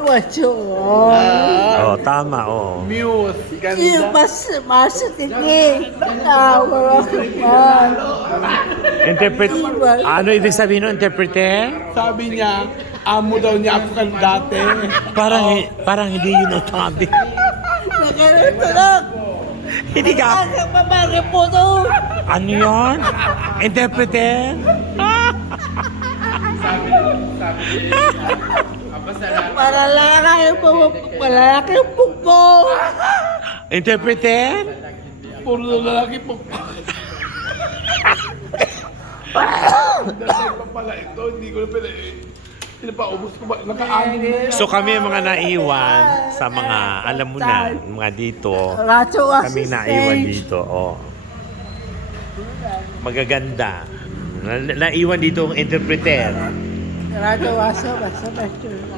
Wacho. Oh, tama, oh. Muse. Yung Ganda. mas tingin. Tawa ko man. Interpret. Ano ibig sabihin ng interpreter? Sabi niya, amo daw niya ako kan dati. Parang hindi yun ang sabi. Nakarito lang. Hindi ka. Ang pamari po to. Ano yun? Interpreter? Para lalaki po. Malalaki po po. Interpreter? Puro lalaki po. Dahil pa pala ito, hindi ko na pala pinapaubos ko ba? Naka-anim na yan. So kami ang mga naiwan sa mga, alam mo na, mga dito. Racho Kami naiwan dito, oh. Magaganda. Naiwan dito ang interpreter. Racho aso. Basta.